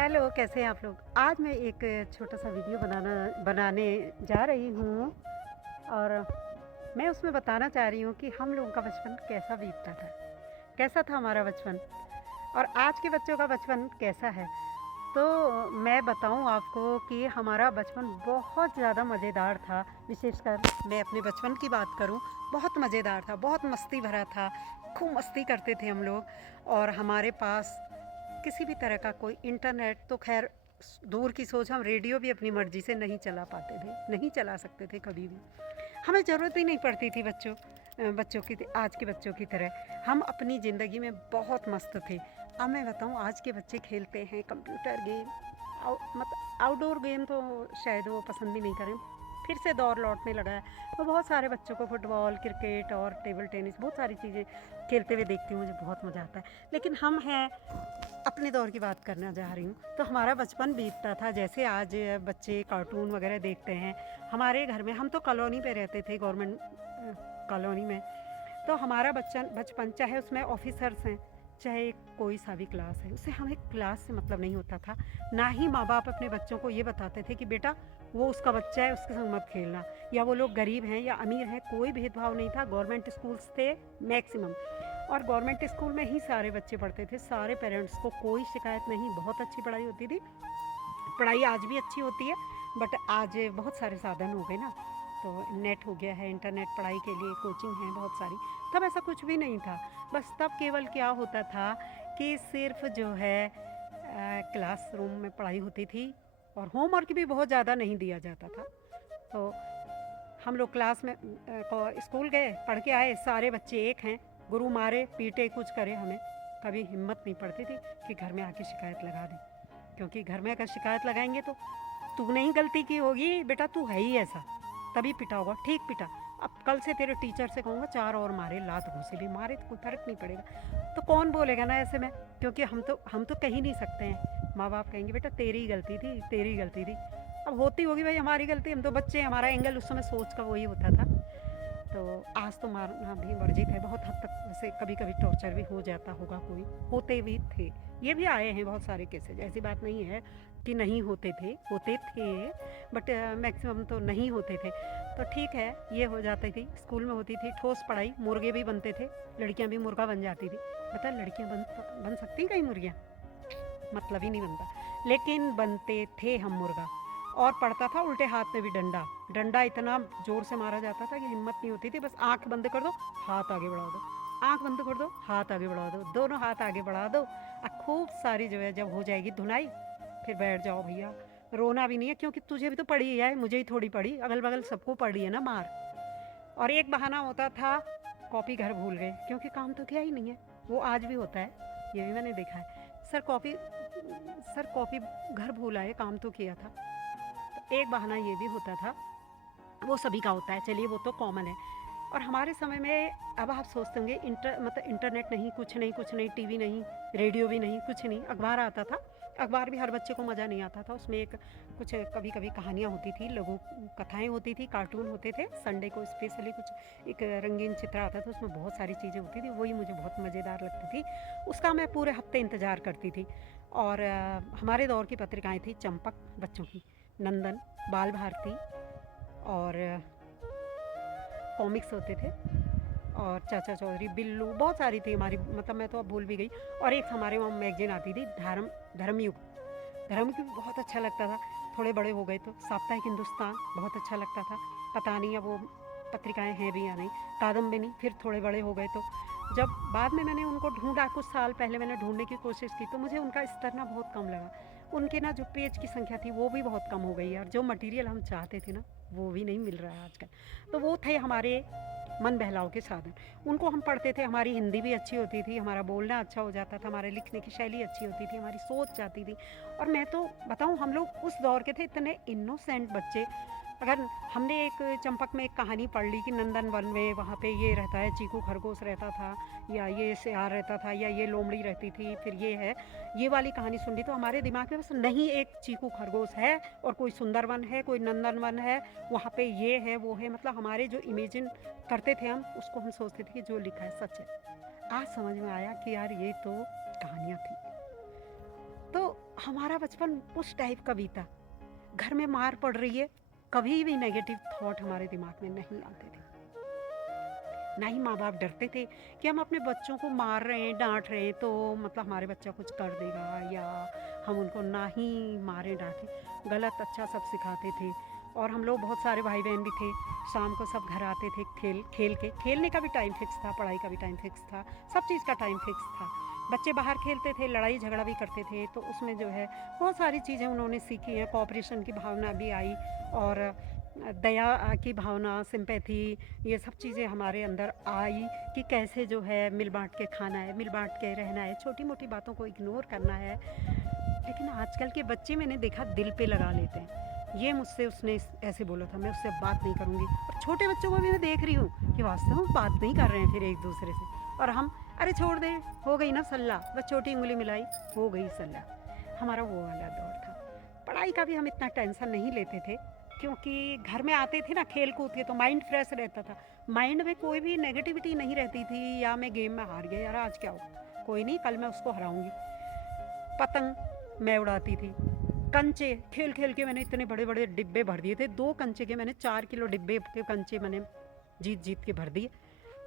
Hello, कैसे हैं आप लोग? आज मैं एक छोटा-सा वीडियो बनाने जा रही हूँ और मैं उसमें बताना चाह रही हूँ कि हम लोगों का बचपन कैसा बीतता था। कैसा था हमारा बचपन और आज के बच्चों का बचपन कैसा है। तो मैं बताऊँ आपको कि हमारा बचपन बहुत ज़्यादा मज़ेदार था। विशेषकर मैं अपने बचपन की बात करूँ, बहुत मज़ेदार था, बहुत मस्ती भरा था। खूब मस्ती करते थे हम लोग और हमारे पास किसी भी तरह का कोई इंटरनेट तो खैर दूर की सोच, हम रेडियो भी अपनी मर्जी से नहीं चला पाते थे, नहीं चला सकते थे कभी भी। हमें ज़रूरत ही नहीं पड़ती थी बच्चों की आज के बच्चों की तरह हम अपनी ज़िंदगी में बहुत मस्त थे। अब मैं बताऊँ, आज के बच्चे खेलते हैं कंप्यूटर गेम, मतलब आउटडोर गेम तो शायद वो पसंद भी नहीं करें। फिर से दौर लौटने लगा है। तो बहुत सारे बच्चों को फुटबॉल, क्रिकेट और टेबल टेनिस बहुत सारी चीज़ें खेलते हुए देखती हूँ, मुझे बहुत मज़ा आता है। लेकिन हम हैं, अपने दौर की बात करना चाह रही हूँ, तो हमारा बचपन बीतता था जैसे आज बच्चे कार्टून वगैरह देखते हैं। हमारे घर में, हम तो कॉलोनी पे रहते थे, गवर्नमेंट कॉलोनी में। तो हमारा बच्चन बचपन, चाहे उसमें ऑफिसर्स हैं, चाहे कोई सा भी क्लास है, उससे हमें क्लास से मतलब नहीं होता था। ना ही माँ बाप अपने बच्चों को ये बताते थे कि बेटा वो उसका बच्चा है, उसके संग मत खेलना, या वो लोग गरीब हैं या अमीर हैं, कोई भेदभाव नहीं था। गवर्नमेंट स्कूल्स थे मैक्सिमम, और गवर्नमेंट स्कूल में ही सारे बच्चे पढ़ते थे। सारे पेरेंट्स को कोई शिकायत नहीं, बहुत अच्छी पढ़ाई होती थी। पढ़ाई आज भी अच्छी होती है, बट आज बहुत सारे साधन हो गए ना, तो नेट हो गया है, इंटरनेट पढ़ाई के लिए, कोचिंग है बहुत सारी। तब ऐसा कुछ भी नहीं था। बस तब केवल क्या होता था कि सिर्फ जो है क्लासरूम में पढ़ाई होती थी और होमवर्क भी बहुत ज़्यादा नहीं दिया जाता था। तो हम लोग क्लास में स्कूल गए, पढ़ के आए, सारे बच्चे एक हैं। गुरु मारे पीटे कुछ करे, हमें कभी हिम्मत नहीं पड़ती थी कि घर में आके शिकायत लगा दें, क्योंकि घर में अगर शिकायत लगाएंगे तो तूने ही गलती की होगी बेटा, तू है ही ऐसा, तभी पिटा होगा, ठीक पिटा। अब कल से तेरे टीचर से कहूँगा चार और मारे, लात घूसे भी मारे, तो कोई फर्क नहीं पड़ेगा। तो कौन बोलेगा ना ऐसे में, क्योंकि हम तो कह ही नहीं सकते हैं। माँ बाप कहेंगे बेटा तेरी ही गलती थी, तेरी ही गलती थी। अब होती होगी भाई हमारी गलती, हम तो बच्चे, हमारा एंगल उस समय सोच का वही होता था। तो आज तो मारना भी वर्जित है बहुत हद तक। वैसे कभी कभी टॉर्चर भी हो जाता होगा, कोई होते भी थे, ये भी आए हैं बहुत सारे केसेज। ऐसी बात नहीं है कि नहीं होते थे, होते थे, बट मैक्सिमम तो नहीं होते थे। तो ठीक है, ये हो जाती थी। स्कूल में होती थी ठोस पढ़ाई, मुर्गे भी बनते थे, लड़कियां भी मुर्गा बन जाती थी। बता, लड़कियां बन सकती कहीं मुर्गियाँ? मतलब ही नहीं बनता, लेकिन बनते थे हम मुर्गा। और पड़ता था उल्टे हाथ में भी डंडा। डंडा इतना जोर से मारा जाता था कि हिम्मत नहीं होती थी। बस आंख बंद कर दो, हाथ आगे बढ़ा दो, आंख बंद कर दो, हाथ आगे बढ़ा दो, दोनों हाथ आगे बढ़ा दो, और खूब सारी जो है जब हो जाएगी धुनाई, फिर बैठ जाओ भैया। रोना भी नहीं है, क्योंकि तुझे भी तो पड़ी है, मुझे ही थोड़ी पड़ी, अगल बगल सबको पड़ी है ना मार। और एक बहाना होता था, कॉपी घर भूल गए, क्योंकि काम तो किया ही नहीं है। वो आज भी होता है, ये भी मैंने देखा है। सर कॉपी घर भूल आए, काम तो किया था। तो एक बहाना ये भी होता था, वो सभी का होता है, चलिए वो तो कॉमन है। और हमारे समय में, अब आप सोचते होंगे मतलब इंटरनेट नहीं, कुछ नहीं, कुछ नहीं, टीवी नहीं, रेडियो भी नहीं, कुछ नहीं, अखबार आता था। अखबार भी हर बच्चे को मज़ा नहीं आता था, उसमें एक कुछ कभी कभी कहानियाँ होती थी, लघु कथाएँ होती थी, कार्टून होते थे, संडे को स्पेशली कुछ एक रंगीन चित्र आता था, उसमें बहुत सारी चीज़ें होती थी, वही मुझे बहुत मज़ेदार लगती थी। उसका मैं पूरे हफ्ते इंतज़ार करती थी। और हमारे दौर की पत्रिकाएँ थी चंपक बच्चों की, नंदन, बाल भारती, और कॉमिक्स होते थे, और चाचा चौधरी, बिल्लू, बहुत सारी थी हमारी, मतलब मैं तो अब भूल भी गई। और एक हमारे वहाँ मैगजीन आती थी धर्मयुग। धर्मयुग भी बहुत अच्छा लगता था। थोड़े बड़े हो गए तो साप्ताहिक हिंदुस्तान बहुत अच्छा लगता था। पता नहीं अब वो पत्रिकाएं हैं भी या नहीं। कादम्बिनी, फिर थोड़े बड़े हो गए तो जब बाद में मैंने उनको ढूंढा, कुछ साल पहले मैंने ढूंढने की कोशिश की, तो मुझे उनका स्तर ना बहुत कम लगा। उनके ना जो पेज की संख्या थी वो भी बहुत कम हो गई है, और जो मटेरियल हम चाहते थे ना वो भी नहीं मिल रहा है आजकल। तो वो थे हमारे मन बहलाव के साधन। उनको हम पढ़ते थे, हमारी हिंदी भी अच्छी होती थी, हमारा बोलना अच्छा हो जाता था, हमारे लिखने की शैली अच्छी होती थी, हमारी सोच जाती थी। और मैं तो बताऊं, हम लोग उस दौर के थे, इतने इनोसेंट बच्चे। अगर हमने एक चंपक में एक कहानी पढ़ ली कि नंदन वन में वहाँ पे ये रहता है, चीकू खरगोश रहता था, या ये सियार रहता था, या ये लोमड़ी रहती थी, फिर ये है, ये वाली कहानी सुन ली, तो हमारे दिमाग में बस नहीं, एक चीकू खरगोश है और कोई सुंदरवन है, कोई नंदन वन है, वहाँ पे ये है वो है, मतलब हमारे जो इमेजिन करते थे हम, उसको हम सोचते थे कि जो लिखा है सच है। आज समझ में आया कि यार ये तो कहानियाँ थी। तो हमारा बचपन उस टाइप का बीता। घर में मार पड़ रही है, कभी भी नेगेटिव थॉट हमारे दिमाग में नहीं आते थे। ना ही माँ बाप डरते थे कि हम अपने बच्चों को मार रहे हैं, डांट रहे हैं तो मतलब हमारे बच्चा कुछ कर देगा, या हम उनको ना ही मारें डांटें, गलत अच्छा सब सिखाते थे। और हम लोग बहुत सारे भाई बहन भी थे, शाम को सब घर आते थे खेल के। खेलने का भी टाइम फिक्स था, पढ़ाई का भी टाइम फिक्स था, सब चीज़ का टाइम फिक्स था। बच्चे बाहर खेलते थे, लड़ाई झगड़ा भी करते थे, तो उसमें जो है बहुत सारी चीज़ें उन्होंने सीखी हैं। कोऑपरेशन की भावना भी आई, और दया की भावना, सिंपैथी, ये सब चीज़ें हमारे अंदर आई कि कैसे जो है मिल बांट के खाना है, मिल बांट के रहना है, छोटी मोटी बातों को इग्नोर करना है। लेकिन आजकल के बच्चे मैंने देखा दिल पे लगा लेते हैं। ये मुझसे उसने ऐसे बोला था, मैं उससे बात नहीं करूँगी। और छोटे बच्चों को भी मैं देख रही हूँ कि वास्तव में बात नहीं कर रहे हैं फिर एक दूसरे से। और हम अरे छोड़ दे, हो गई ना सल्ला, बस छोटी उंगली मिलाई, हो गई सल्ला। हमारा वो वाला दौर था। पढ़ाई का भी हम इतना टेंशन नहीं लेते थे, क्योंकि घर में आते थे ना खेल कूद के, तो माइंड फ्रेश रहता था। माइंड में कोई भी नेगेटिविटी नहीं रहती थी, या मैं गेम में हार गया, यार आज क्या होगा, कोई नहीं, कल मैं उसको हराऊंगी। पतंग मैं उड़ाती थी। कंचे खेल खेल के मैंने इतने बड़े बड़े डिब्बे भर दिए थे, 2 कंचे के मैंने 4 किलो डिब्बे के कंचे मैंने जीत जीत के भर दिए।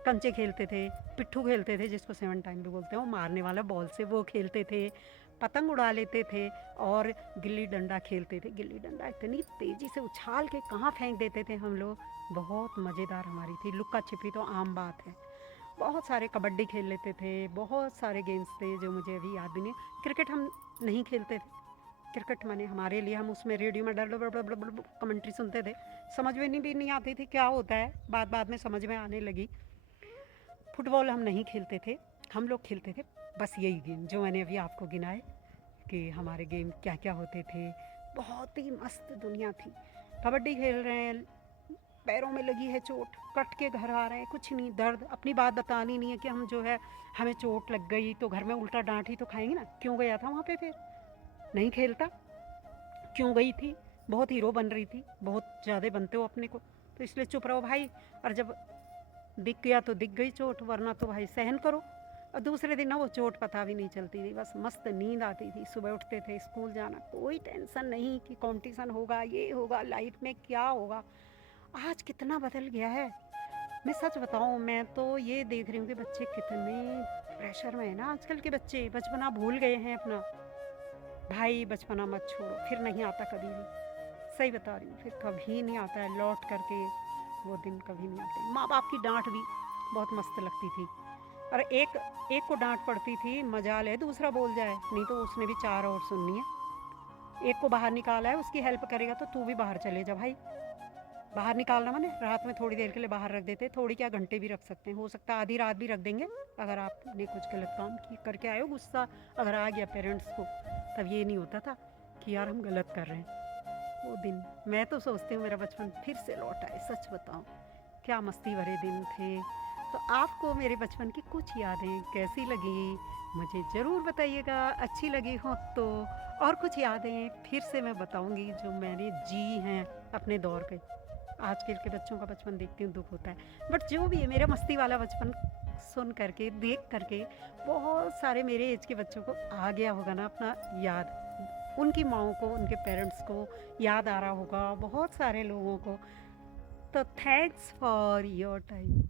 कंचे खेलते थे, पिट्ठू खेलते थे जिसको 7 टाइम भी बोलते हैं, वो मारने वाला बॉल से वो खेलते थे, पतंग उड़ा लेते थे, और गिल्ली डंडा खेलते थे। गिल्ली डंडा इतनी तेज़ी से उछाल के कहाँ फेंक देते थे हम लोग, बहुत मज़ेदार हमारी थी। लुक्का छिपी तो आम बात है। बहुत सारे कबड्डी खेल लेते थे, बहुत सारे गेम्स थे जो मुझे अभी याद भी नहीं। क्रिकेट हम नहीं खेलते थे। क्रिकेट माने हमारे लिए, हम उसमें रेडियो में डर कमेंट्री सुनते थे, समझ में नहीं भी नहीं आती थी क्या होता है, बाद बाद में समझ में आने लगी। फुटबॉल हम नहीं खेलते थे, हम लोग खेलते थे बस यही गेम जो मैंने अभी आपको गिनाए कि हमारे गेम क्या क्या होते थे। बहुत ही मस्त दुनिया थी। कबड्डी खेल रहे हैं, पैरों में लगी है चोट, कट के घर आ रहे हैं, कुछ नहीं, दर्द, अपनी बात बतानी नहीं है कि हम जो है हमें चोट लग गई, तो घर में उल्टा डांट ही तो खाएंगे ना, क्यों गया था वहाँ पे, फिर नहीं खेलता, क्यों गई थी, बहुत हीरो बन रही थी, बहुत ज़्यादा बनते हो अपने को, तो इसलिए चुप रहो भाई। और जब दिख गया तो दिख गई चोट, वरना तो भाई सहन करो। और दूसरे दिन ना वो चोट पता भी नहीं चलती थी, बस मस्त नींद आती थी। सुबह उठते थे, स्कूल जाना, कोई टेंशन नहीं कि कंपटीशन होगा, ये होगा, लाइफ में क्या होगा। आज कितना बदल गया है। मैं सच बताऊं, मैं तो ये देख रही हूँ कि बच्चे कितने प्रेशर में है ना, आजकल के बच्चे बचपना भूल गए हैं अपना। भाई बचपना मत छोड़ो, फिर नहीं आता कभी भी, सही बता रही हूँ, फिर कभी नहीं आता है लौट करके, वो दिन कभी नहीं आते। माँ बाप की डांट भी बहुत मस्त लगती थी। और एक एक को डांट पड़ती थी, मजाल है दूसरा बोल जाए, नहीं तो उसने भी 4 और सुननी है। एक को बाहर निकाला है, उसकी हेल्प करेगा तो तू भी बाहर चले जा भाई। बाहर निकालना माने रात में थोड़ी देर के लिए बाहर रख देते, थोड़ी क्या घंटे भी रख सकते हैं, हो सकता है आधी रात भी रख देंगे। अगर आपने कुछ गलत काम करके आए हो, गुस्सा अगर आ गया पेरेंट्स को, तब ये नहीं होता था कि यार हम गलत कर रहे हैं। वो दिन मैं तो सोचती हूँ मेरा बचपन फिर से लौट आए, सच बताऊँ क्या मस्ती भरे दिन थे। तो आपको मेरे बचपन की कुछ यादें कैसी लगी, मुझे ज़रूर बताइएगा। अच्छी लगी हो तो और कुछ यादें फिर से मैं बताऊंगी जो मैंने जी हैं अपने दौर पे। आजकल के बच्चों का बचपन देखती हूँ दुख होता है, बट जो भी है मेरा मस्ती वाला बचपन सुन करके देख करके बहुत सारे मेरे एज के बच्चों को आ गया होगा ना अपना याद, उनकी माओ को, उनके पेरेंट्स को याद आ रहा होगा, बहुत सारे लोगों को। तो थैंक्स फॉर योर टाइम।